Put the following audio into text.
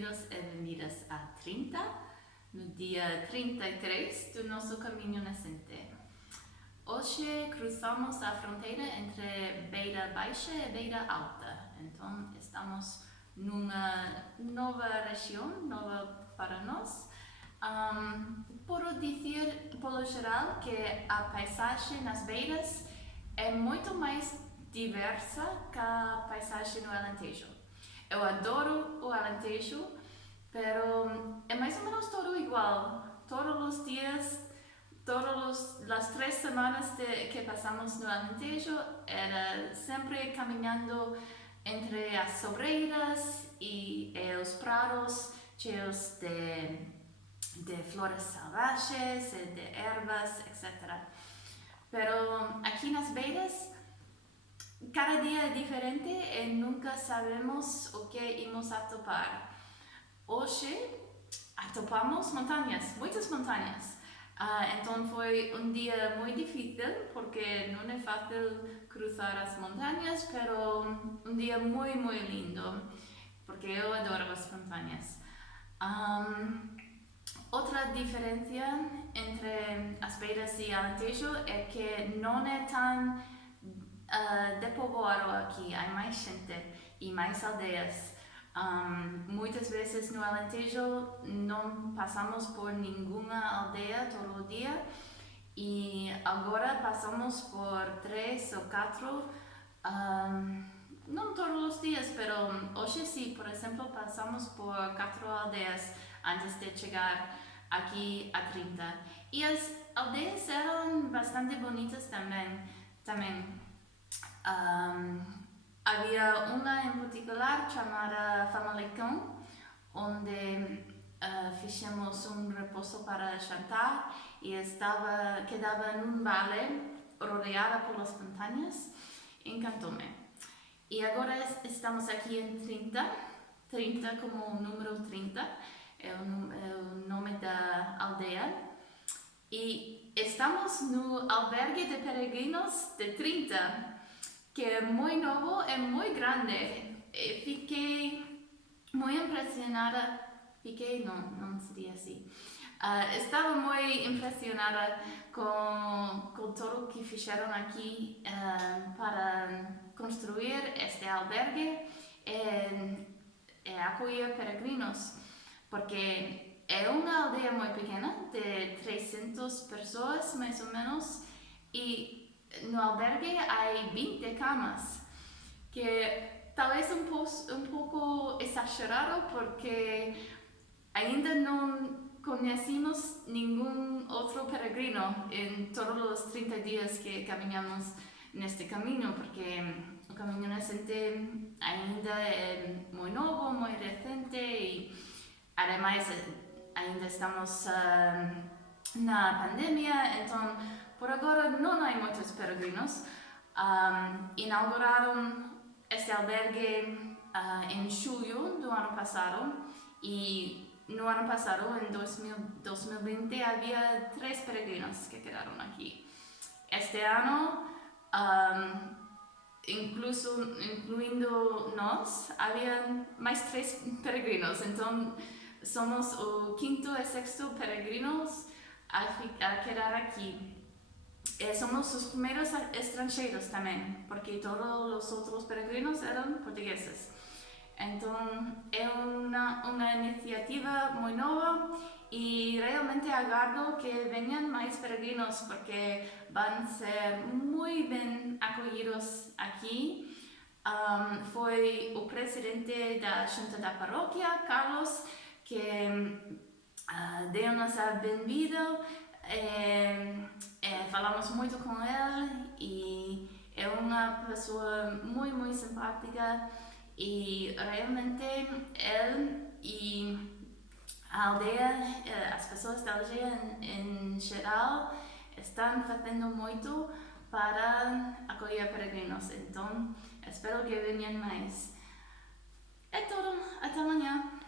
bem-vindos e bem-vindas a 30, no dia 33 do nosso caminho nascente. Hoje cruzamos a fronteira entre Beira Baixa e Beira Alta, então estamos numa nova região, nova para nós. Posso dizer, pelo geral, que a paisagem nas beiras é muito mais diversa que a paisagem no Alentejo. Eu adoro o Alentejo, pero é mais ou menos todo igual. Todos os dias, todas as 3 semanas que passamos no Alentejo, era sempre caminhando entre as sobreiras e os prados cheios de flores salvajes, de ervas, etc. Pero aqui nas beiras, cada dia é diferente e nunca sabemos o que iremos atopar. Hoje atopamos montanhas, muitas montanhas. Então foi dia muito difícil porque não é fácil cruzar as montanhas, pero dia muito, muito lindo porque eu adoro as montanhas. Outra diferença entre as beiras e Alentejo é que não é tão depovoado aqui, há mais gente e mais aldeias. Muitas vezes no Alentejo não passamos por nenhuma aldeia todo o dia e agora passamos por 3 ou 4, não todos os dias, mas hoje sim, por exemplo, passamos por 4 aldeias antes de chegar aqui a 30. E as aldeias eram bastante bonitas também. Havia uma em particular chamada Famalicão, onde fizemos repouso para jantar e quedava num vale rodeada pelas montanhas. Encantou-me. E agora estamos aqui em 30 como o número 30, é o nome da aldeia. E estamos no albergue de peregrinos de 30. Que é muito novo, é muito grande. Fiquei muito impressionada. Não seria assim. Estava muito impressionada com tudo que fizeram aqui para construir este albergue e acolher peregrinos, porque é uma aldeia muito pequena, de 300 pessoas mais ou menos, e no albergue há 20 camas, que talvez um pouco exagerado porque ainda não conhecemos nenhum outro peregrino em todos os 30 dias que caminhamos neste caminho, porque o caminho nascente ainda é muito novo, muito recente e ademais ainda estamos na pandemia, então por agora não há muitos peregrinos. Inauguraram este albergue em julho do ano passado e no ano passado, em 2020, havia 3 peregrinos que quedaram aqui. Este ano, incluindo nós, havia mais 3 peregrinos, então somos o 5º e 6º peregrinos a quedar aqui. Somos os primeiros estrangeiros também, porque todos os outros peregrinos eram portugueses. Então é uma iniciativa muito nova e realmente aguardo que venham mais peregrinos porque vão ser muito bem acolhidos aqui. Foi o presidente da junta da paróquia, Carlos, que deu-nos a bem-vinda. Falamos muito com ele e é uma pessoa muito, muito simpática e realmente ele e a aldeia, as pessoas da aldeia em geral, estão fazendo muito para acolher peregrinos, então espero que venham mais. É tudo, até amanhã!